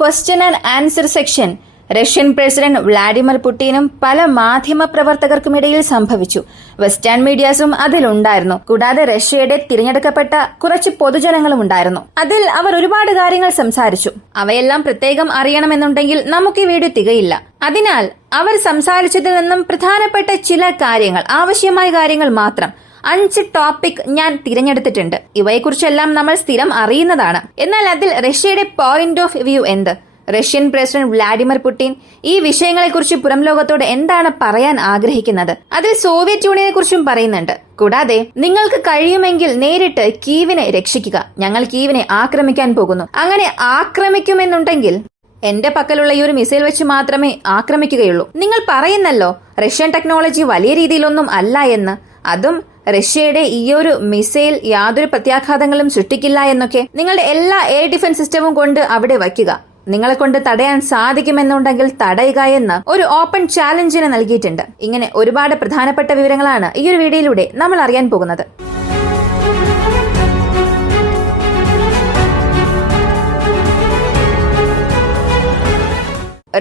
Question and answer section Russian president Vladimir പുടിനും പല മാധ്യമ പ്രവർത്തകർക്കുമിടയിൽ സംഭവിച്ചു. വെസ്റ്റേൺ മീഡിയാസും അതിലുണ്ടായിരുന്നു. കൂടാതെ റഷ്യയുടെ തിരഞ്ഞെടുക്കപ്പെട്ട കുറച്ച് പൊതുജനങ്ങളും ഉണ്ടായിരുന്നു. അതിൽ അവർ ഒരുപാട് കാര്യങ്ങൾ സംസാരിച്ചു. അവയെല്ലാം പ്രത്യേകം അറിയണമെന്നുണ്ടെങ്കിൽ നമുക്ക് ഈ വീഡിയോ തികയില്ല. അതിനാൽ അവർ സംസാരിച്ചതിൽ നിന്നും പ്രധാനപ്പെട്ട ചില കാര്യങ്ങൾ, ആവശ്യമായ കാര്യങ്ങൾ മാത്രം 5 ടോപ്പിക് ഞാൻ തിരഞ്ഞെടുത്തിട്ടുണ്ട്. ഇവയെക്കുറിച്ചെല്ലാം നമ്മൾ സ്ഥിരം അറിയുന്നതാണ്. എന്നാൽ അതിൽ റഷ്യയുടെ പോയിന്റ് ഓഫ് വ്യൂ എന്ത്? റഷ്യൻ പ്രസിഡന്റ് വ്ളാഡിമിർ പുടിൻ ഈ വിഷയങ്ങളെക്കുറിച്ച് പുറം ലോകത്തോട് എന്താണ് പറയാൻ ആഗ്രഹിക്കുന്നത്? അതിൽ സോവിയറ്റ് യൂണിയനെ കുറിച്ചും പറയുന്നുണ്ട്. കൂടാതെ നിങ്ങൾക്ക് കഴിയുമെങ്കിൽ നേരിട്ട് കീവിനെ രക്ഷിക്കുക, ഞങ്ങൾ കീവിനെ ആക്രമിക്കാൻ പോകുന്നു. അങ്ങനെ ആക്രമിക്കുമെന്നുണ്ടെങ്കിൽ എന്റെ പക്കലുള്ള ഈ ഒരു മിസൈൽ വെച്ച് മാത്രമേ ആക്രമിക്കുകയുള്ളൂ. നിങ്ങൾ പറയുന്നല്ലോ റഷ്യൻ ടെക്നോളജി വലിയ രീതിയിലൊന്നും അല്ല എന്ന്. അതും റഷ്യയുടെ ഈ ഒരു മിസൈൽ യാതൊരു പ്രത്യാഘാതങ്ങളും സൃഷ്ടിക്കില്ല എന്നൊക്കെ. നിങ്ങളുടെ എല്ലാ എയർ ഡിഫൻസ് സിസ്റ്റവും കൊണ്ട് അവിടെ വയ്ക്കുക. നിങ്ങളെ കൊണ്ട് തടയാൻ സാധിക്കുമെന്നുണ്ടെങ്കിൽ തടയുക എന്ന് ഒരു ഓപ്പൺ ചാലഞ്ചിന് നൽകിയിട്ടുണ്ട്. ഇങ്ങനെ ഒരുപാട് പ്രധാനപ്പെട്ട വിവരങ്ങളാണ് ഈ ഒരു വീഡിയോയിലൂടെ നമ്മൾ അറിയാൻ പോകുന്നത്.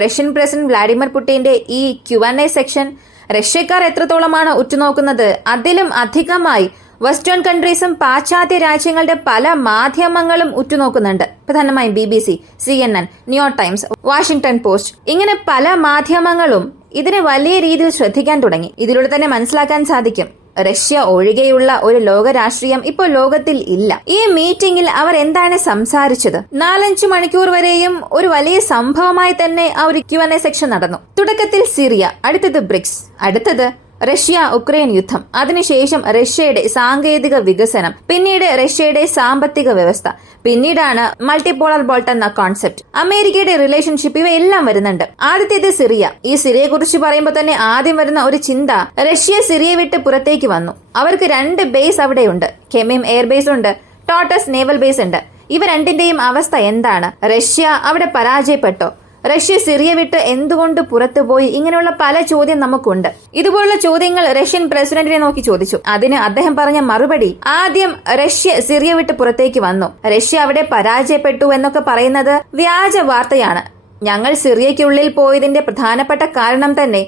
റഷ്യൻ പ്രസിഡന്റ് വ്ളാഡിമിർ പുടിന്റെ ഈ Q&A സെക്ഷൻ റഷ്യക്കാർ എത്രത്തോളമാണ് ഉറ്റുനോക്കുന്നത്, അതിലും അധികമായി വെസ്റ്റേൺ കൺട്രീസും പാശ്ചാത്യ രാജ്യങ്ങളുടെ പല മാധ്യമങ്ങളും ഉറ്റുനോക്കുന്നുണ്ട്. പ്രധാനമായും BBC, CNN, New York times, Washington post, ഇങ്ങനെ പല മാധ്യമങ്ങളും ഇതിനെ വലിയ രീതിയിൽ ശ്രദ്ധിക്കാൻ തുടങ്ങി. ഇതിലൂടെ തന്നെ മനസ്സിലാക്കാൻ സാധിക്കും റഷ്യ ഒഴികെയുള്ള ഒരു ലോക രാഷ്ട്രീയം ഇപ്പോൾ ലോകത്തിൽ ഇല്ല. ഈ മീറ്റിംഗിൽ അവർ എന്താണ് സംസാരിച്ചത്? 4-5 മണിക്കൂർ വരെയും ഒരു വലിയ സംഭവമായി തന്നെ ആ ഒരു Q&A സെക്ഷൻ നടന്നു. തുടക്കത്തിൽ സിറിയ, അടുത്തത് ബ്രിക്സ്, അടുത്തത് റഷ്യ ഉക്രൈൻ യുദ്ധം, അതിനുശേഷം റഷ്യയുടെ സാങ്കേതിക വികസനം, പിന്നീട് റഷ്യയുടെ സാമ്പത്തിക വ്യവസ്ഥ, പിന്നീടാണ് മൾട്ടിപോളർ ബോൾട്ട് എന്ന കോൺസെപ്റ്റ്, അമേരിക്കയുടെ റിലേഷൻഷിപ്പ്, ഇവയെല്ലാം വരുന്നുണ്ട്. ആദ്യത്തേത് സിറിയ. ഈ സിറിയയെ കുറിച്ച് പറയുമ്പോൾ തന്നെ ആദ്യം വരുന്ന ഒരു ചിന്ത, റഷ്യ സിറിയ വിട്ട് പുറത്തേക്ക് വന്നു. അവർക്ക് 2 ബേസ് അവിടെയുണ്ട്. കെമിം എയർ ബേസ് ഉണ്ട്, ടോട്ടസ് നേവൽ ബേസ് ഉണ്ട്. ഇവ രണ്ടിന്റെയും അവസ്ഥ എന്താണ്? റഷ്യ അവിടെ പരാജയപ്പെട്ടോ? റഷ്യ സിറിയ വിട്ട് എന്തുകൊണ്ട് പുറത്തുപോയി? ഇങ്ങനെയുള്ള പല ചോദ്യം നമുക്കുണ്ട്. ഇതുപോലുള്ള ചോദ്യങ്ങൾ റഷ്യൻ പ്രസിഡന്റിനെ നോക്കി ചോദിച്ചു. അതിന് അദ്ദേഹം പറഞ്ഞ മറുപടി, ആദ്യം റഷ്യ സിറിയ വിട്ട് പുറത്തേക്ക് വന്നു, റഷ്യ അവിടെ പരാജയപ്പെട്ടു എന്നൊക്കെ പറയുന്നത് വ്യാജ വാർത്തയാണ്. ഞങ്ങൾ സിറിയയ്ക്കുള്ളിൽ പോയതിന്റെ പ്രധാനപ്പെട്ട കാരണം തന്നെ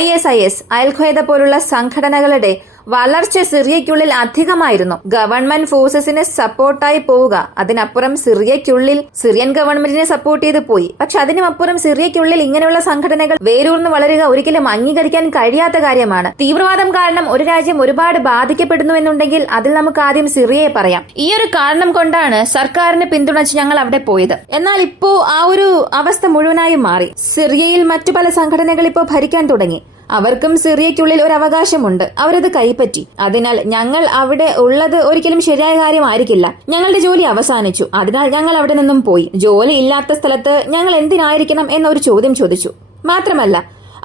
ISIS, അൽഖ്വയ്ദ പോലുള്ള സംഘടനകളുടെ വളർച്ച സിറിയയ്ക്കുള്ളിൽ അധികമായിരുന്നു. ഗവൺമെന്റ് ഫോഴ്സസിന് സപ്പോർട്ടായി പോവുക, അതിനപ്പുറം സിറിയയ്ക്കുള്ളിൽ സിറിയൻ ഗവൺമെന്റിനെ സപ്പോർട്ട് ചെയ്ത് പോയി. പക്ഷെ അതിനുമപ്പുറം സിറിയയ്ക്കുള്ളിൽ ഇങ്ങനെയുള്ള സംഘടനകൾ വേരൂർന്ന് വളരുക ഒരിക്കലും അംഗീകരിക്കാൻ കഴിയാത്ത കാര്യമാണ്. തീവ്രവാദം കാരണം ഒരു രാജ്യം ഒരുപാട് ബാധിക്കപ്പെടുന്നു എന്നുണ്ടെങ്കിൽ അതിൽ നമുക്ക് ആദ്യം സിറിയയെ പറയാം. ഈ ഒരു കാരണം കൊണ്ടാണ് സർക്കാരിനെ പിന്തുണച്ച് ഞങ്ങൾ അവിടെ പോയത്. എന്നാൽ ഇപ്പോ ആ ഒരു അവസ്ഥ മുഴുവനായും മാറി. സിറിയയിൽ മറ്റു പല സംഘടനകൾ ഇപ്പോൾ ഭരിക്കാൻ തുടങ്ങി. അവർക്കും സിറിയയ്ക്കുള്ളിൽ ഒരു അവകാശമുണ്ട്, അവരത് കൈപ്പറ്റി. അതിനാൽ ഞങ്ങൾ അവിടെ ഉള്ളത് ഒരിക്കലും ശരിയായ കാര്യമായിരിക്കില്ല. ഞങ്ങളുടെ ജോലി അവസാനിച്ചു, അതിനാൽ ഞങ്ങൾ അവിടെ നിന്നും പോയി. ജോലി ഇല്ലാത്ത സ്ഥലത്ത് ഞങ്ങൾ എന്തിനായിരിക്കണം എന്നൊരു ചോദ്യം ചോദിച്ചു. മാത്രമല്ല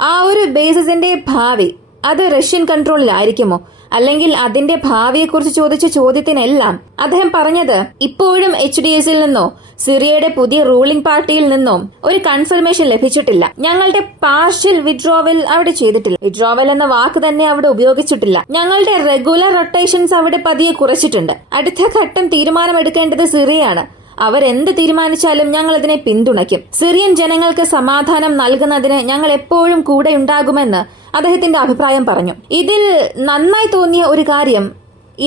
ആ ഒരു ബേസിന്റെ ഭാവി അത് റഷ്യൻ കൺട്രോളിലായിരിക്കുമോ, അല്ലെങ്കിൽ അതിന്റെ ഭാവിയെക്കുറിച്ച് ചോദിച്ച ചോദ്യത്തിനെല്ലാം അദ്ദേഹം പറഞ്ഞത്, ഇപ്പോഴും HDSൽ നിന്നോ സിറിയയുടെ പുതിയ റൂളിംഗ് പാർട്ടിയിൽ നിന്നോ ഒരു കൺഫർമേഷൻ ലഭിച്ചിട്ടില്ല. ഞങ്ങളുടെ പാർഷ്യൽ വിഡ്രോവൽ അവിടെ ചെയ്തിട്ടില്ല. വിഡ്രോവൽ എന്ന വാക്ക് തന്നെ അവിടെ ഉപയോഗിച്ചിട്ടില്ല. ഞങ്ങളുടെ റെഗുലർ റൊട്ടേഷൻസ് അവിടെ പതിയെ കുറച്ചിട്ടുണ്ട്. അടുത്ത ഘട്ടം തീരുമാനമെടുക്കേണ്ടത് സിറിയയാണ്. അവരെന്ത് തീരുമാനിച്ചാലും ഞങ്ങൾ അതിനെ പിന്തുണയ്ക്കും. സിറിയൻ ജനങ്ങൾക്ക് സമാധാനം നൽകുന്നതിന് ഞങ്ങൾ എപ്പോഴും കൂടെയുണ്ടാകുമെന്ന് അദ്ദേഹത്തിന്റെ അഭിപ്രായം പറഞ്ഞു. ഇതിൽ നന്നായി തോന്നിയ ഒരു കാര്യം,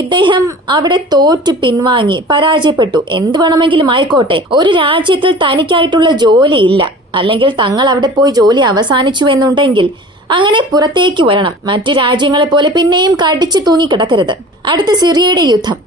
ഇദ്ദേഹം അവിടെ തോറ്റു പിൻവാങ്ങി, പരാജയപ്പെട്ടു. എന്ത് വേണമെങ്കിലും ആയിക്കോട്ടെ, ഒരു രാജ്യത്തിൽ തനിക്കായിട്ടുള്ള ജോലി ഇല്ല, അല്ലെങ്കിൽ തങ്ങൾ അവിടെ പോയി ജോലി അവസാനിച്ചു എന്നുണ്ടെങ്കിൽ അങ്ങനെ പുറത്തേക്ക് വരണം. മറ്റു രാജ്യങ്ങളെ പോലെ പിന്നെയും കടിച്ചു തൂങ്ങിക്കിടക്കരുത്. അടുത്ത സിറിയയുടെ യുദ്ധം.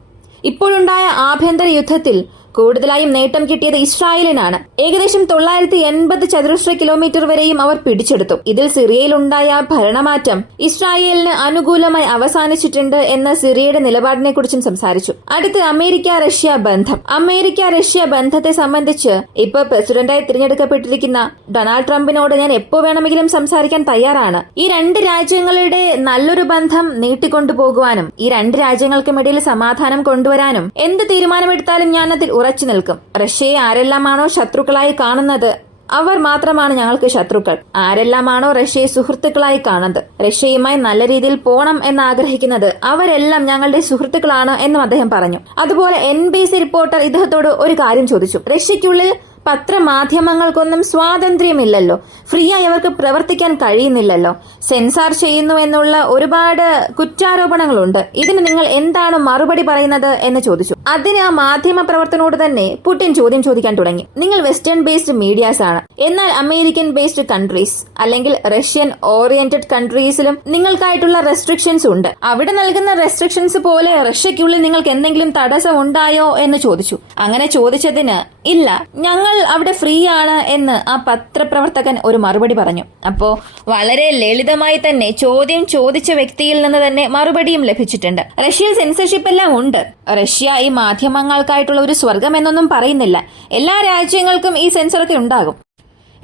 ഇപ്പോഴുണ്ടായ ആഭ്യന്തര യുദ്ധത്തിൽ കൂടുതലായും നേട്ടം കിട്ടിയത് ഇസ്രായേലിനാണ്. ഏകദേശം 980 ചതുരശ്ര കിലോമീറ്റർ വരെയും അവർ പിടിച്ചെടുത്തു. ഇതിൽ സിറിയയിലുണ്ടായ ഭരണമാറ്റം ഇസ്രായേലിന് അനുകൂലമായി അവസാനിച്ചിട്ടുണ്ട് എന്ന സിറിയയുടെ നിലപാടിനെ കുറിച്ചും സംസാരിച്ചു. അടുത്ത് അമേരിക്ക റഷ്യ ബന്ധം. അമേരിക്ക റഷ്യ ബന്ധത്തെ സംബന്ധിച്ച് ഇപ്പോൾ പ്രസിഡന്റായി തിരഞ്ഞെടുക്കപ്പെട്ടിരിക്കുന്ന ഡൊണാൾഡ് ട്രംപിനോട് ഞാൻ എപ്പോ വേണമെങ്കിലും സംസാരിക്കാൻ തയ്യാറാണ്. ഈ 2 രാജ്യങ്ങളുടെ നല്ലൊരു ബന്ധം നീട്ടിക്കൊണ്ടുപോകുവാനും ഈ 2 രാജ്യങ്ങൾക്കുമിടയിൽ സമാധാനം കൊണ്ടുവരാനും എന്ത് തീരുമാനമെടുത്താലും ഞാൻ അതിൽ ഉറച്ചു നിൽക്കും. റഷ്യയെ ആരെല്ലാമാണോ ശത്രുക്കളായി കാണുന്നത് അവർ മാത്രമാണ് ഞങ്ങൾക്ക് ശത്രുക്കൾ. ആരെല്ലാമാണോ റഷ്യയെ സുഹൃത്തുക്കളായി കാണുന്നത്, റഷ്യയുമായി നല്ല രീതിയിൽ പോണം എന്ന് ആഗ്രഹിക്കുന്നത്, അവരെല്ലാം ഞങ്ങളുടെ സുഹൃത്തുക്കളാണ് എന്നും അദ്ദേഹം പറഞ്ഞു. അതുപോലെ NBC റിപ്പോർട്ടർ ഇദ്ദേഹത്തോട് ഒരു കാര്യം ചോദിച്ചു. റഷ്യയ്ക്കുള്ളിൽ പത്രമാധ്യമങ്ങൾക്കൊന്നും സ്വാതന്ത്ര്യമില്ലല്ലോ, ഫ്രീ ആയി അവർക്ക് പ്രവർത്തിക്കാൻ കഴിയുന്നില്ലല്ലോ, സെൻസാർ ചെയ്യുന്നു എന്നുള്ള ഒരുപാട് കുറ്റാരോപണങ്ങളുണ്ട്. ഇതിന് നിങ്ങൾ എന്താണ് മറുപടി പറയുന്നത് എന്ന് ചോദിച്ചു. അതിന് ആ മാധ്യമ പ്രവർത്തനോട് തന്നെ പുടിൻ ചോദ്യം ചോദിക്കാൻ തുടങ്ങി. നിങ്ങൾ വെസ്റ്റേൺ ബേസ്ഡ് മീഡിയാസ് ആണ്, എന്നാൽ അമേരിക്കൻ ബേസ്ഡ് കൺട്രീസ് അല്ലെങ്കിൽ റഷ്യൻ ഓറിയന്റഡ് കൺട്രീസിലും നിങ്ങൾക്കായിട്ടുള്ള റെസ്ട്രിക്ഷൻസ് ഉണ്ട്. അവിടെ നൽകുന്ന റെസ്ട്രിക്ഷൻസ് പോലെ റഷ്യക്കുള്ളിൽ നിങ്ങൾക്ക് എന്തെങ്കിലും തടസ്സം ഉണ്ടായോ എന്ന് ചോദിച്ചു. അങ്ങനെ ചോദിച്ചതിന് ഇല്ല, ഞങ്ങൾ അവിടെ ഫ്രീ ആണ് എന്ന് ആ പത്രപ്രവർത്തകൻ ഒരു മറുപടി പറഞ്ഞു. അപ്പോ വളരെ ലളിതമായി തന്നെ ചോദ്യം ചോദിച്ച വ്യക്തിയിൽ നിന്ന് തന്നെ മറുപടിയും ലഭിച്ചിട്ടുണ്ട്. റഷ്യയിൽ സെൻസർഷിപ്പ് എല്ലാം ഉണ്ട്. റഷ്യ ഈ മാധ്യമങ്ങൾക്കായിട്ടുള്ള ഒരു സ്വർഗം എന്നൊന്നും പറയുന്നില്ല. എല്ലാ രാജ്യങ്ങൾക്കും ഈ സെൻസറൊക്കെ ഉണ്ടാകും.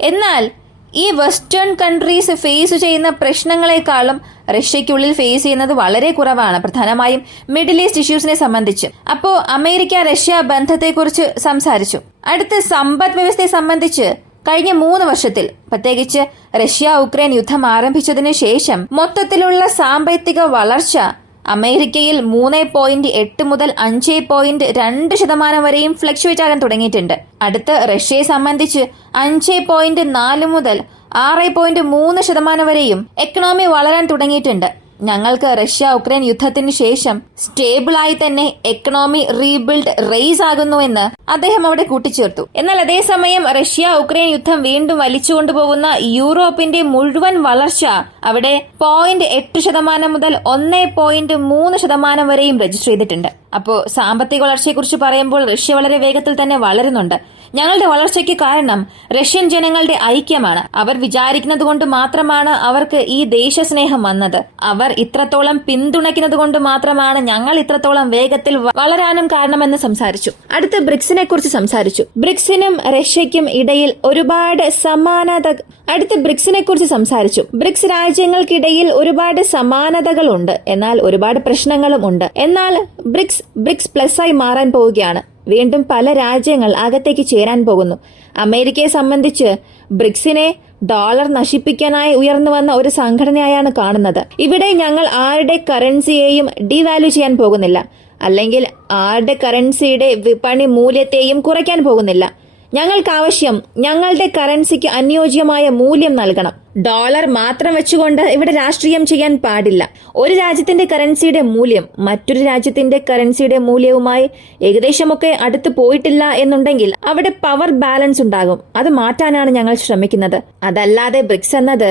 എന്നാൽ ഈ വെസ്റ്റേൺ കൺട്രീസ് ഫേസ് ചെയ്യുന്ന പ്രശ്നങ്ങളെക്കാളും റഷ്യയ്ക്കുള്ളിൽ ഫേസ് ചെയ്യുന്നത് വളരെ കുറവാണ്, പ്രധാനമായും മിഡിൽ ഈസ്റ്റ് ഇഷ്യൂസിനെ സംബന്ധിച്ച്. അപ്പോ അമേരിക്ക റഷ്യ ബന്ധത്തെക്കുറിച്ച് സംസാരിച്ചു. അടുത്ത സമ്പദ് വ്യവസ്ഥയെ സംബന്ധിച്ച് കഴിഞ്ഞ 3 വർഷത്തിൽ, പ്രത്യേകിച്ച് റഷ്യ ഉക്രൈൻ യുദ്ധം ആരംഭിച്ചതിനു ശേഷം മൊത്തത്തിലുള്ള സാമ്പത്തിക വളർച്ച അമേരിക്കയിൽ 3.8 മുതൽ 5.2% വരെയും ഫ്ലക്ച്വേറ്റ് ആകാൻ തുടങ്ങിയിട്ടുണ്ട്. അടുത്ത് റഷ്യയെ സംബന്ധിച്ച് 5.4 മുതൽ 6.3% വരെയും എക്കണോമി വളരാൻ തുടങ്ങിയിട്ടുണ്ട്. ഞങ്ങൾക്ക് റഷ്യ ഉക്രൈൻ യുദ്ധത്തിന് ശേഷം സ്റ്റേബിളായി തന്നെ എക്കണോമി റീബിൽഡ് റേസ് ആകുന്നുവെന്ന് അദ്ദേഹം അവിടെ കൂട്ടിച്ചേർത്തു. എന്നാൽ അതേസമയം റഷ്യ ഉക്രൈൻ യുദ്ധം വീണ്ടും വലിച്ചുകൊണ്ടുപോകുന്ന യൂറോപ്പിന്റെ മുഴുവൻ വളർച്ച അവിടെ 0.8% മുതൽ 1.3% വരെയും രജിസ്റ്റർ ചെയ്തിട്ടുണ്ട്. അപ്പോൾ സാമ്പത്തിക വളർച്ചയെക്കുറിച്ച് പറയുമ്പോൾ റഷ്യ വളരെ വേഗത്തിൽ തന്നെ വളരുന്നുണ്ട്. ഞങ്ങളുടെ വളർച്ചയ്ക്ക് കാരണം റഷ്യൻ ജനങ്ങളുടെ ഐക്യമാണ്. അവർ വിചാരിക്കുന്നത് കൊണ്ട് മാത്രമാണ് അവർക്ക് ഈ ദേശസ്നേഹം വന്നത്. അവർ ഇത്രത്തോളം പിന്തുണയ്ക്കുന്നത് കൊണ്ട് മാത്രമാണ് ഞങ്ങൾ ഇത്രത്തോളം വേഗത്തിൽ വളരാനും കാരണമെന്ന് സംസാരിച്ചു. അടുത്ത ബ്രിക്സിനെ കുറിച്ച് സംസാരിച്ചു. ബ്രിക്സിനും റഷ്യയ്ക്കും ഇടയിൽ ഒരുപാട് ബ്രിക്സ് രാജ്യങ്ങൾക്കിടയിൽ ഒരുപാട് സമാനതകളുണ്ട്, എന്നാൽ ഒരുപാട് പ്രശ്നങ്ങളും ഉണ്ട്. എന്നാൽ ബ്രിക്സ് പ്ലസ് ആയി മാറാൻ പോവുകയാണ്. വീണ്ടും പല രാജ്യങ്ങൾ അകത്തേക്ക് ചേരാൻ പോകുന്നു. അമേരിക്കയെ സംബന്ധിച്ച് ബ്രിക്സിനെ ഡോളർ നശിപ്പിക്കാനായി ഉയർന്നു വന്ന ഒരു സംഘടനയായാണ് കാണുന്നത്. ഇവിടെ ഞങ്ങൾ ആരുടെ കറൻസിയെയും ഡിവാല്യൂ ചെയ്യാൻ പോകുന്നില്ല, അല്ലെങ്കിൽ ആരുടെ കറൻസിയുടെ വിപണി മൂല്യത്തെയും കുറയ്ക്കാൻ പോകുന്നില്ല. ഞങ്ങൾക്ക് ആവശ്യം ഞങ്ങളുടെ കറൻസിക്ക് അനുയോജ്യമായ മൂല്യം നൽകണം. ഡോളർ മാത്രം വെച്ചുകൊണ്ട് ഇവിടെ രാഷ്ട്രീയം ചെയ്യാൻ പാടില്ല. ഒരു രാജ്യത്തിന്റെ കറൻസിയുടെ മൂല്യം മറ്റൊരു രാജ്യത്തിന്റെ കറൻസിയുടെ മൂല്യവുമായി ഏകദേശമൊക്കെ അടുത്ത് പോയിട്ടില്ല എന്നുണ്ടെങ്കിൽ അവിടെ പവർ ബാലൻസ് ഉണ്ടാകും. അത് മാറ്റാനാണ് ഞങ്ങൾ ശ്രമിക്കുന്നത്. അതല്ലാതെ ബ്രിക്സ് എന്നത്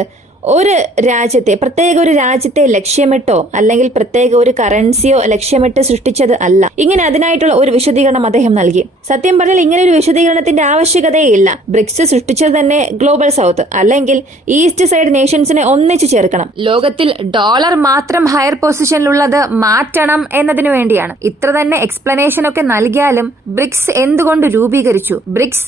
പ്രത്യേക ഒരു രാജ്യത്തെ ലക്ഷ്യമിട്ടോ അല്ലെങ്കിൽ പ്രത്യേക ഒരു കറൻസിയോ ലക്ഷ്യമിട്ട് സൃഷ്ടിച്ചത് അല്ല. ഇങ്ങനെ അതിനായിട്ടുള്ള ഒരു വിശദീകരണം അദ്ദേഹം നൽകി. സത്യം പറഞ്ഞാൽ ഇങ്ങനെ ഒരു വിശദീകരണത്തിന്റെ ആവശ്യകതയില്ല. ബ്രിക്സ് സൃഷ്ടിച്ചത് തന്നെ ഗ്ലോബൽ സൗത്ത് അല്ലെങ്കിൽ ഈസ്റ്റ് സൈഡ് നേഷൻസിനെ ഒന്നിച്ചു ചേർക്കണം. ലോകത്തിൽ ഡോളർ മാത്രം ഹയർ പൊസിഷനിലുള്ളത് മാറ്റണം എന്നതിനു വേണ്ടിയാണ്. ഇത്ര തന്നെ എക്സ്പ്ലനേഷൻ ഒക്കെ നൽകിയാലും ബ്രിക്സ് എന്തുകൊണ്ട് രൂപീകരിച്ചു, ബ്രിക്സ്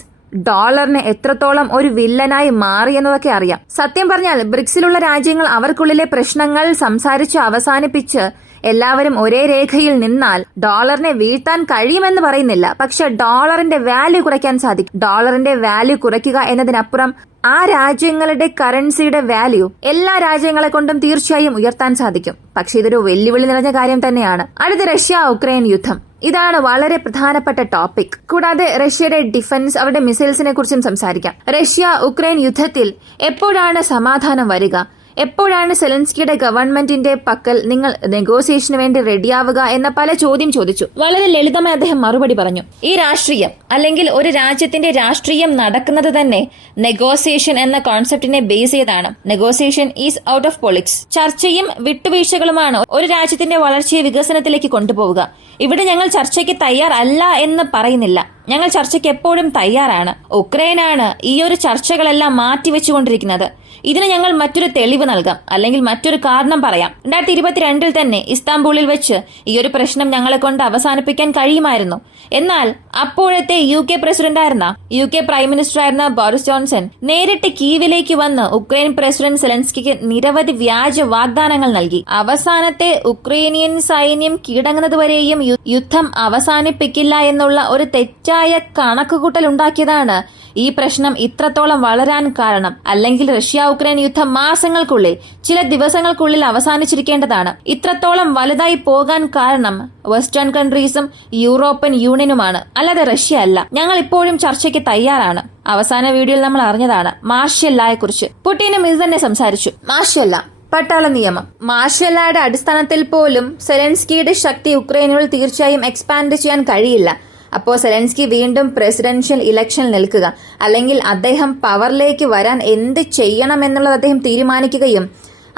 ഡോളറിന് എത്രത്തോളം ഒരു വില്ലനായി മാറി എന്നതൊക്കെ അറിയാം. സത്യം പറഞ്ഞാൽ ബ്രിക്സിലുള്ള രാജ്യങ്ങൾ അവർക്കുള്ളിലെ പ്രശ്നങ്ങൾ സംസാരിച്ച് അവസാനിപ്പിച്ച് എല്ലാവരും ഒരേ രേഖയിൽ നിന്നാൽ ഡോളറിനെ വീഴ്ത്താൻ കഴിയുമെന്ന് പറയുന്നില്ല, പക്ഷെ ഡോളറിന്റെ വാല്യൂ കുറയ്ക്കാൻ സാധിക്കും. ഡോളറിന്റെ വാല്യൂ കുറയ്ക്കുക എന്നതിനപ്പുറം ആ രാജ്യങ്ങളുടെ കറൻസിയുടെ വാല്യൂ എല്ലാ രാജ്യങ്ങളെ കൊണ്ടും തീർച്ചയായും ഉയർത്താൻ സാധിക്കും. പക്ഷെ ഇതൊരു വെല്ലുവിളി നിറഞ്ഞ കാര്യം തന്നെയാണ്. അടുത്ത റഷ്യ ഉക്രൈൻ യുദ്ധം, ഇതാണ് വളരെ പ്രധാനപ്പെട്ട ടോപ്പിക്. കൂടാതെ റഷ്യയുടെ ഡിഫൻസ്, അവരുടെ മിസൈൽസിനെ കുറിച്ചും സംസാരിക്കാം. റഷ്യ ഉക്രൈൻ യുദ്ധത്തിൽ എപ്പോഴാണ് സമാധാനം വരിക, എപ്പോഴാണ് സെലൻസ്കിയുടെ ഗവൺമെന്റിന്റെ പക്കൽ നിങ്ങൾ നെഗോസിയേഷന് വേണ്ടി റെഡിയാവുക എന്ന പല ചോദ്യം ചോദിച്ചു. വളരെ ലളിതമായി അദ്ദേഹം മറുപടി പറഞ്ഞു. ഈ രാഷ്ട്രീയം അല്ലെങ്കിൽ ഒരു രാജ്യത്തിന്റെ രാഷ്ട്രീയം നടക്കുന്നത് തന്നെ നെഗോസിയേഷൻ എന്ന കോൺസെപ്റ്റിനെ ബേസ് ചെയ്താണ്. Negotiation is out of politics. ചർച്ചയും വിട്ടുവീഴ്ചകളുമാണ് ഒരു രാജ്യത്തിന്റെ വളർച്ചയെ വികസനത്തിലേക്ക് കൊണ്ടുപോവുക. ഇവിടെ ഞങ്ങൾ ചർച്ചയ്ക്ക് തയ്യാറല്ല എന്ന് പറയുന്നില്ല, ഞങ്ങൾ ചർച്ചയ്ക്ക് എപ്പോഴും തയ്യാറാണ്. ഉക്രൈനാണ് ഈ ഒരു ചർച്ചകളെല്ലാം മാറ്റിവെച്ചുകൊണ്ടിരിക്കുന്നത്. ഇതിന് ഞങ്ങൾ മറ്റൊരു തെളിവ് നൽകാം, അല്ലെങ്കിൽ മറ്റൊരു കാരണം പറയാം. 2022 തന്നെ ഇസ്താംബൂളിൽ വെച്ച് ഈ ഒരു പ്രശ്നം ഞങ്ങളെ കൊണ്ട് അവസാനിപ്പിക്കാൻ കഴിയുമായിരുന്നു. എന്നാൽ അപ്പോഴത്തെ UK പ്രസിഡന്റായിരുന്ന UK പ്രൈം മിനിസ്റ്റർ ആയിരുന്ന ബോറിസ് ജോൺസൺ നേരിട്ട് കീവിലേക്ക് വന്ന് ഉക്രൈൻ പ്രസിഡന്റ് സെലൻസ്കിക്ക് നിരവധി വ്യാജ വാഗ്ദാനങ്ങൾ നൽകി. അവസാനത്തെ ഉക്രൈനിയൻ സൈന്യം കീഴടങ്ങുന്നതുവരെയും യുദ്ധം അവസാനിപ്പിക്കില്ല എന്നുള്ള ഒരു തെറ്റായ തെറ്റായ കണക്കുകൂട്ടൽ ഉണ്ടാക്കിയതാണ് ഈ പ്രശ്നം ഇത്രത്തോളം വളരാൻ കാരണം. അല്ലെങ്കിൽ റഷ്യ ഉക്രൈൻ യുദ്ധം മാസങ്ങൾക്കുള്ളിൽ, ചില ദിവസങ്ങൾക്കുള്ളിൽ അവസാനിച്ചിരിക്കേണ്ടതാണ്. ഇത്രത്തോളം വലുതായി പോകാൻ കാരണം വെസ്റ്റേൺ കൺട്രീസും യൂറോപ്യൻ യൂണിയനുമാണ്, അല്ലാതെ റഷ്യ അല്ല. ഞങ്ങൾ ഇപ്പോഴും ചർച്ചയ്ക്ക് തയ്യാറാണ്. അവസാന വീഡിയോയിൽ നമ്മൾ അറിഞ്ഞതാണ് മാർഷ്യൽ ലായെ കുറിച്ച്. പുടിനും ഇത് തന്നെ സംസാരിച്ചു. മാർഷ്യൽ ലാ, പട്ടാള നിയമം. മാർഷ്യൽ ലായുടെ അടിസ്ഥാനത്തിൽ പോലും സെലൻസ്കിയുടെ ശക്തി യുക്രൈനുകൾ തീർച്ചയായും എക്സ്പാൻഡ് ചെയ്യാൻ കഴിയില്ല. അപ്പോൾ സെലൻസ്കി വീണ്ടും പ്രസിഡൻഷ്യൽ ഇലക്ഷൻ നിൽക്കുക, അല്ലെങ്കിൽ അദ്ദേഹം പവറിലേക്ക് വരാൻ എന്ത് ചെയ്യണമെന്നുള്ളത് അദ്ദേഹം തീരുമാനിക്കുകയും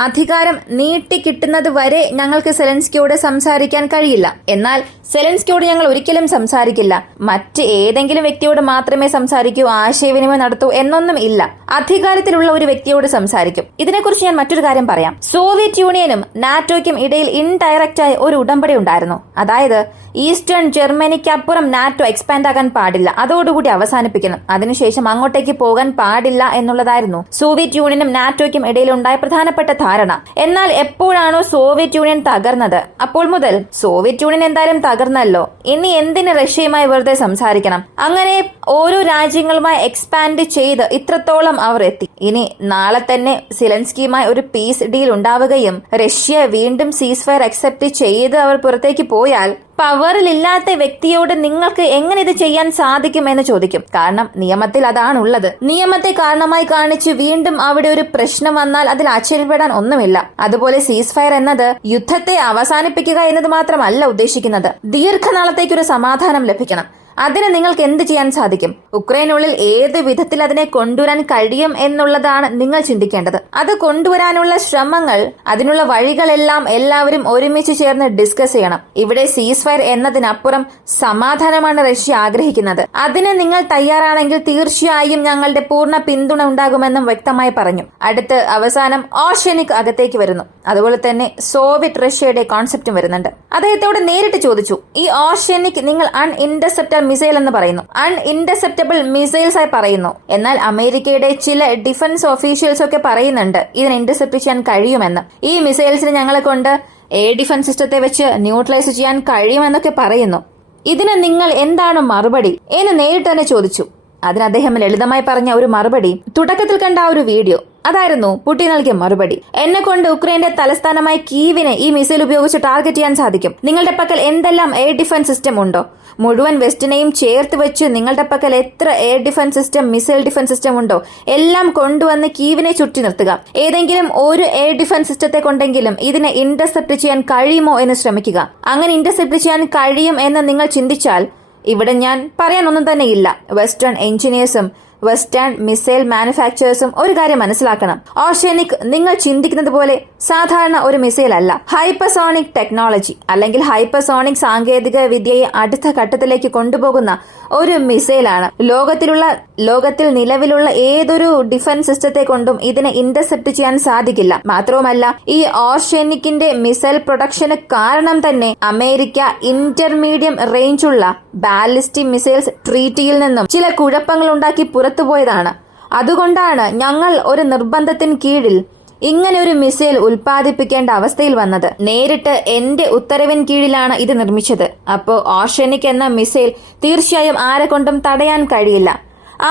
അധികാരം നീട്ടിക്കിട്ടുന്നത് വരെ ഞങ്ങൾക്ക് സെലൻസ്കിയോട് സംസാരിക്കാൻ കഴിയില്ല. എന്നാൽ സെലൻസ്കിയോട് ഞങ്ങൾ ഒരിക്കലും സംസാരിക്കില്ല, മറ്റ് ഏതെങ്കിലും വ്യക്തിയോട് മാത്രമേ സംസാരിക്കൂ, ആശയവിനിമയം നടത്തൂ എന്നൊന്നും ഇല്ല. അധികാരത്തിലുള്ള ഒരു വ്യക്തിയോട് സംസാരിക്കും. ഇതിനെക്കുറിച്ച് ഞാൻ മറ്റൊരു കാര്യം പറയാം. സോവിയറ്റ് യൂണിയനും നാറ്റോയ്ക്കും ഇടയിൽ ഇൻഡയറക്റ്റ് ആയ ഒരു ഉടമ്പടി ഉണ്ടായിരുന്നു. അതായത് ഈസ്റ്റേൺ ജർമ്മനിക്കപ്പുറം നാറ്റോ എക്സ്പാൻഡ് ആകാൻ പാടില്ല, അതോടുകൂടി അവസാനിപ്പിക്കണം, അതിനുശേഷം അങ്ങോട്ടേക്ക് പോകാൻ പാടില്ല എന്നുള്ളതായിരുന്നു സോവിയറ്റ് യൂണിയനും നാറ്റോയ്ക്കും ഇടയിലുണ്ടായ പ്രധാനപ്പെട്ട ധാരണ. എന്നാൽ എപ്പോഴാണോ സോവിയറ്റ് യൂണിയൻ തകർന്നത്, അപ്പോൾ മുതൽ സോവിയറ്റ് യൂണിയൻ എന്തായാലും തകർന്നല്ലോ, ഇനി എന്തിന് റഷ്യയുമായി വെറുതെ സംസാരിക്കണം? അങ്ങനെ ഓരോ രാജ്യങ്ങളുമായി എക്സ്പാൻഡ് ചെയ്ത് ഇത്രത്തോളം അവർ എത്തി. ഇനി നാളെ തന്നെ സെലൻസ്കിയുമായി ഒരു പീസ് ഡീൽ ഉണ്ടാവുകയും റഷ്യ വീണ്ടും സീസ് ഫയർ അക്സെപ്റ്റ് ചെയ്ത് അവർ പുറത്തേക്ക് പോയാൽ പവറിലില്ലാത്ത വ്യക്തിയോട് നിങ്ങൾക്ക് എങ്ങനെ ഇത് ചെയ്യാൻ സാധിക്കും എന്ന് ചോദിക്കും. കാരണം നിയമത്തിൽ അതാണുള്ളത്. നിയമത്തെ കാരണമായി കാണിച്ച് വീണ്ടും അവിടെ ഒരു പ്രശ്നം വന്നാൽ അതിൽ ആശ്ചര്യപ്പെടാൻ ഒന്നുമില്ല. അതുപോലെ സീസ് ഫയർ എന്നത് യുദ്ധത്തെ അവസാനിപ്പിക്കുക എന്നത് മാത്രമല്ല ഉദ്ദേശിക്കുന്നത്, ദീർഘനാളത്തേക്കൊരു സമാധാനം ലഭിക്കണം. അതിന് നിങ്ങൾക്ക് എന്ത് ചെയ്യാൻ സാധിക്കും? ഉക്രൈനുള്ളിൽ ഏത് വിധത്തിൽ അതിനെ കൊണ്ടുവരാൻ കഴിയും എന്നുള്ളതാണ് നിങ്ങൾ ചിന്തിക്കേണ്ടത്. അത് കൊണ്ടുവരാനുള്ള ശ്രമങ്ങൾ, അതിനുള്ള വഴികളെല്ലാം എല്ലാവരും ഒരുമിച്ച് ചേർന്ന് ഡിസ്കസ് ചെയ്യണം. ഇവിടെ സീസ് ഫയർ എന്നതിനപ്പുറം സമാധാനമാണ് റഷ്യ ആഗ്രഹിക്കുന്നത്. അതിന് നിങ്ങൾ തയ്യാറാണെങ്കിൽ തീർച്ചയായും ഞങ്ങളുടെ പൂർണ്ണ പിന്തുണ ഉണ്ടാകുമെന്നും വ്യക്തമായി പറഞ്ഞു. അടുത്ത് അവസാനം ഓർഷനിക് അകത്തേക്ക് വരുന്നു. അതുപോലെ തന്നെ സോവിയറ്റ് റഷ്യയുടെ കോൺസെപ്റ്റും വരുന്നുണ്ട്. അദ്ദേഹത്തോട് നേരിട്ട് ചോദിച്ചു, ഈ ഓർഷനിക് നിങ്ങൾ അൺഇന്റർസെപ്റ്റർ മിസൈൽ എന്ന് പറയുന്നു, അൺഇന്റർസെപ്റ്റബിൾ മിസൈൽസ് ആയി പറയുന്നു. എന്നാൽ അമേരിക്കയുടെ ചില ഡിഫൻസ് ഒഫീഷ്യൽസ് ഒക്കെ പറയുന്നുണ്ട് ഇതിന് ഇന്റർസെപ്റ്റ് ചെയ്യാൻ കഴിയുമെന്ന്. ഈ മിസൈൽസിന് ഞങ്ങളെ കൊണ്ട് എയർ ഡിഫൻസ് സിസ്റ്റത്തെ വെച്ച് ന്യൂട്രലൈസ് ചെയ്യാൻ കഴിയുമെന്നൊക്കെ പറയുന്നു. ഇതിന് നിങ്ങൾ എന്താണ് മറുപടി എന്ന് നേരിട്ട് തന്നെ ചോദിച്ചു. അതിന് അദ്ദേഹം ലളിതമായി പറഞ്ഞ ഒരു മറുപടി തുടക്കത്തിൽ കണ്ട ആ ഒരു വീഡിയോ, അതായിരുന്നു പുടിൻ നൽകിയ മറുപടി. എന്നെ കൊണ്ട് ഉക്രൈന്റെ തലസ്ഥാനമായ കീവിനെ ഈ മിസൈൽ ഉപയോഗിച്ച് ടാർഗറ്റ് ചെയ്യാൻ സാധിക്കും. നിങ്ങളുടെ പക്കൽ എന്തെല്ലാം എയർ ഡിഫൻസ് സിസ്റ്റം ഉണ്ടോ, മുഴുവൻ വെസ്റ്റിനെയും ചേർത്ത് വെച്ച് നിങ്ങളുടെ പക്കൽ എത്ര air defence system, missile defence system ഉണ്ടോ, എല്ലാം കൊണ്ടുവന്ന് കീവിനെ ചുറ്റി നിർത്തുക. ഏതെങ്കിലും ഒരു എയർ ഡിഫൻസ് സിസ്റ്റത്തെ കൊണ്ടെങ്കിലും ഇതിനെ ഇന്റർസെപ്റ്റ് ചെയ്യാൻ കഴിയുമോ എന്ന് ശ്രമിക്കുക. അങ്ങനെ ഇന്റർസെപ്റ്റ് ചെയ്യാൻ കഴിയും എന്ന് നിങ്ങൾ ചിന്തിച്ചാൽ ഇവിടെ ഞാൻ പറയാനൊന്നും തന്നെ ഇല്ല. വെസ്റ്റേൺ എഞ്ചിനീയേഴ്സും വെസ്റ്റേൺ മിസൈൽ മാനുഫാക്ചറേഴ്സും ഒരു കാര്യം മനസ്സിലാക്കണം. ഓർഷനിക് നിങ്ങൾ ചിന്തിക്കുന്നത് പോലെ സാധാരണ ഒരു മിസൈൽ അല്ല. ഹൈപ്പർസോണിക് ടെക്നോളജി അല്ലെങ്കിൽ ഹൈപ്പർസോണിക് സാങ്കേതിക വിദ്യയെ അടുത്ത ഘട്ടത്തിലേക്ക് കൊണ്ടുപോകുന്ന ഒരു മിസൈലാണ്. ലോകത്തിൽ നിലവിലുള്ള ഏതൊരു ഡിഫൻസ് സിസ്റ്റത്തെ കൊണ്ടും ഇതിനെ ഇന്റർസെപ്റ്റ് ചെയ്യാൻ സാധിക്കില്ല. മാത്രവുമല്ല, ഈ ഓർഷനിക്കിന്റെ മിസൈൽ പ്രൊഡക്ഷന് കാരണം തന്നെ അമേരിക്ക ഇന്റർമീഡിയം റേഞ്ചുള്ള ബാലിസ്റ്റിക് മിസൈൽസ് ട്രീറ്റിയിൽ നിന്നും ചില കുഴപ്പങ്ങൾ ഉണ്ടാക്കി പുറത്തുപോയതാണ്. അതുകൊണ്ടാണ് ഞങ്ങൾ ഒരു നിർബന്ധത്തിന് കീഴിൽ ഇങ്ങനെ ഒരു മിസൈൽ ഉൽപ്പാദിപ്പിക്കേണ്ട അവസ്ഥയിൽ വന്നത്. നേരിട്ട് എന്റെ ഉത്തരവിൻ കീഴിലാണ് ഇത് നിർമ്മിച്ചത്. അപ്പോ ഓർഷനിക് എന്ന മിസൈൽ തീർച്ചയായും ആരെ കൊണ്ടും തടയാൻ കഴിയില്ല.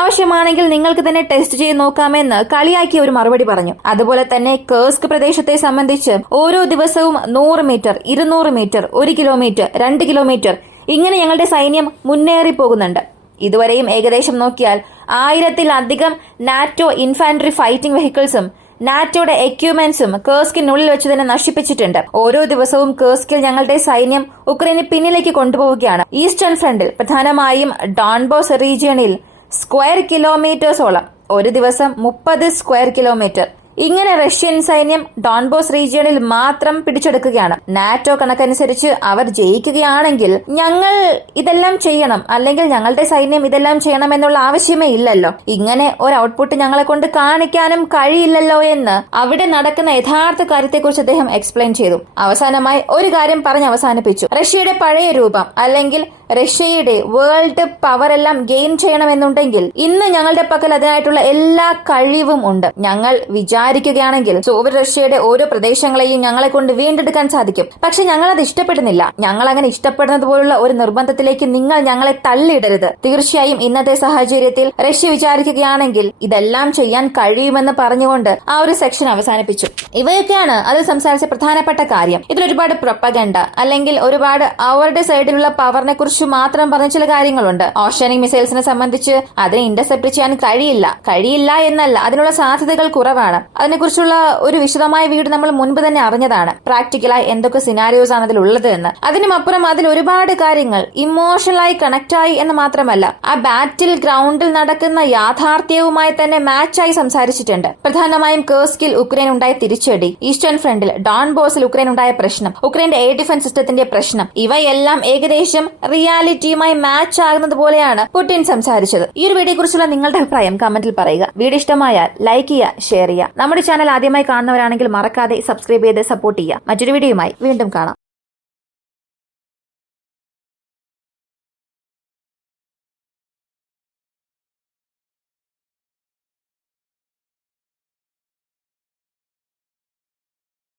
ആവശ്യമാണെങ്കിൽ നിങ്ങൾക്ക് തന്നെ ടെസ്റ്റ് ചെയ്ത് നോക്കാമെന്ന് കളിയാക്കി ഒരു മറുപടി പറഞ്ഞു. അതുപോലെ തന്നെ കേഴ്സ്ക് പ്രദേശത്തെ സംബന്ധിച്ച് ഓരോ ദിവസവും 100 മീറ്റർ, 200 മീറ്റർ, 1 കിലോമീറ്റർ, 2 കിലോമീറ്റർ ഇങ്ങനെ ഞങ്ങളുടെ സൈന്യം മുന്നേറി പോകുന്നുണ്ട്. ഇതുവരെയും ഏകദേശം നോക്കിയാൽ 1000-ലധികം നാറ്റോ ഇൻഫാൻട്രി ഫൈറ്റിംഗ് വെഹിക്കിൾസും നാറ്റോയുടെ എക്യുപ്മെന്റ്സും കേഴ്സ്കിനുള്ളിൽ വെച്ച് തന്നെ നശിപ്പിച്ചിട്ടുണ്ട്. ഓരോ ദിവസവും കേഴ്സ്കിൽ ഞങ്ങളുടെ സൈന്യം ഉക്രൈനെ പിന്നിലേക്ക് കൊണ്ടുപോവുകയാണ്. ഈസ്റ്റേൺ ഫ്രണ്ടിൽ, പ്രധാനമായും ഡോൺബോസ് റീജിയണിൽ സ്ക്വയർ കിലോമീറ്റേഴ്സോളം, ഒരു ദിവസം 30 സ്ക്വയർ കിലോമീറ്റർ ഇങ്ങനെ റഷ്യൻ സൈന്യം ഡോൺബോസ് റീജിയണിൽ മാത്രം പിടിച്ചെടുക്കുകയാണ്. നാറ്റോ കണക്കനുസരിച്ച് അവർ ജയിക്കുകയാണെങ്കിൽ ഞങ്ങൾ ഇതെല്ലാം ചെയ്യണം, അല്ലെങ്കിൽ ഞങ്ങളുടെ സൈന്യം ഇതെല്ലാം ചെയ്യണം എന്നുള്ള ആവശ്യമേ ഇല്ലല്ലോ. ഇങ്ങനെ ഒരു ഔട്ട്പുട്ട് ഞങ്ങളെ കൊണ്ട് കാണിക്കാനും കഴിയില്ലല്ലോ എന്ന് അവിടെ നടക്കുന്ന യഥാർത്ഥ കാര്യത്തെക്കുറിച്ച് അദ്ദേഹം എക്സ്പ്ലെയിൻ ചെയ്തു. അവസാനമായി ഒരു കാര്യം പറഞ്ഞ് അവസാനിപ്പിച്ചു. റഷ്യയുടെ പഴയ രൂപം അല്ലെങ്കിൽ റഷ്യയുടെ വേൾഡ് പവർ എല്ലാം ഗെയിൻ ചെയ്യണമെന്നുണ്ടെങ്കിൽ ഇന്ന് ഞങ്ങളുടെ പക്കൽ അതിനായിട്ടുള്ള എല്ലാ കഴിവും ഉണ്ട്. ഞങ്ങൾ വിചാരിക്കുകയാണെങ്കിൽ സോവിയറ്റ് റഷ്യയുടെ ഓരോ പ്രദേശങ്ങളെയും ഞങ്ങളെ കൊണ്ട് വീണ്ടെടുക്കാൻ സാധിക്കും. പക്ഷെ ഞങ്ങൾ അത് ഇഷ്ടപ്പെടുന്നില്ല. ഞങ്ങൾ അങ്ങനെ ഇഷ്ടപ്പെടുന്നത് പോലുള്ള ഒരു നിർബന്ധത്തിലേക്ക് നിങ്ങൾ ഞങ്ങളെ തള്ളിയിടരുത്. തീർച്ചയായും ഇന്നത്തെ സാഹചര്യത്തിൽ റഷ്യ വിചാരിക്കുകയാണെങ്കിൽ ഇതെല്ലാം ചെയ്യാൻ കഴിയുമെന്ന് പറഞ്ഞുകൊണ്ട് ആ ഒരു സെക്ഷൻ അവസാനിപ്പിച്ചു. ഇവയൊക്കെയാണ് അതിൽ സംസാരിച്ച പ്രധാനപ്പെട്ട കാര്യം. ഇതിലൊരുപാട് പ്രൊപ്പഗണ്ട അല്ലെങ്കിൽ ഒരുപാട് അവരുടെ സൈഡിലുള്ള പവറിനെ കുറിച്ച് മാത്രം പറഞ്ഞ ചില കാര്യങ്ങളുണ്ട്. ഓഷ്യാനിക് മിസൈൽസിനെ സംബന്ധിച്ച് അതിനെ ഇന്റർസെപ്റ്റ് ചെയ്യാൻ കഴിയില്ല എന്നല്ല, അതിനുള്ള സാധ്യതകൾ കുറവാണ്. അതിനെക്കുറിച്ചുള്ള ഒരു വിശദമായ വീഡിയോ നമ്മൾ മുൻപ് തന്നെ അറിഞ്ഞതാണ്. പ്രാക്ടിക്കലായി എന്തൊക്കെ സിനാരിയോസ് ആണ് അതിലുള്ളത് എന്ന്. അതിനുമപ്പുറം അതിൽ ഒരുപാട് കാര്യങ്ങൾ ഇമോഷണലായി കണക്റ്റായി എന്ന് മാത്രമല്ല, ആ ബാറ്റിൽ ഗ്രൗണ്ടിൽ നടക്കുന്ന യാഥാർത്ഥ്യവുമായി തന്നെ മാച്ചായി സംസാരിച്ചിട്ടുണ്ട്. പ്രധാനമായും കേർസ്കിൽ ഉക്രൈൻ ഉണ്ടായ തിരിച്ചടി, ഈസ്റ്റേൺ ഫ്രണ്ടിൽ ഡോൺബോസിൽ ഉക്രൈൻ ഉണ്ടായ പ്രശ്നം, ഉക്രൈന്റെ എയർ ഡിഫൻസ് സിസ്റ്റത്തിന്റെ പ്രശ്നം, ഇവയെല്ലാം ഏകദേശം റിയാലിറ്റിയുമായി മാച്ച് ആകുന്നത് പോലെയാണ് പുടിൻ സംസാരിച്ചത്. ഈ ഒരു വീഡിയോയെ കുറിച്ചുള്ള നിങ്ങളുടെ അഭിപ്രായം കമന്റിൽ പറയുക. വീഡിയോ ഇഷ്ടമായാൽ ലൈക്ക് ചെയ്യുക, ഷെയർ ചെയ്യുക. നമ്മുടെ ചാനൽ ആദ്യമായി കാണുന്നവരാണെങ്കിൽ മറക്കാതെ സബ്സ്ക്രൈബ് ചെയ്ത് സപ്പോർട്ട് ചെയ്യുക. മറ്റൊരു വീഡിയോയുമായി വീണ്ടും കാണാം.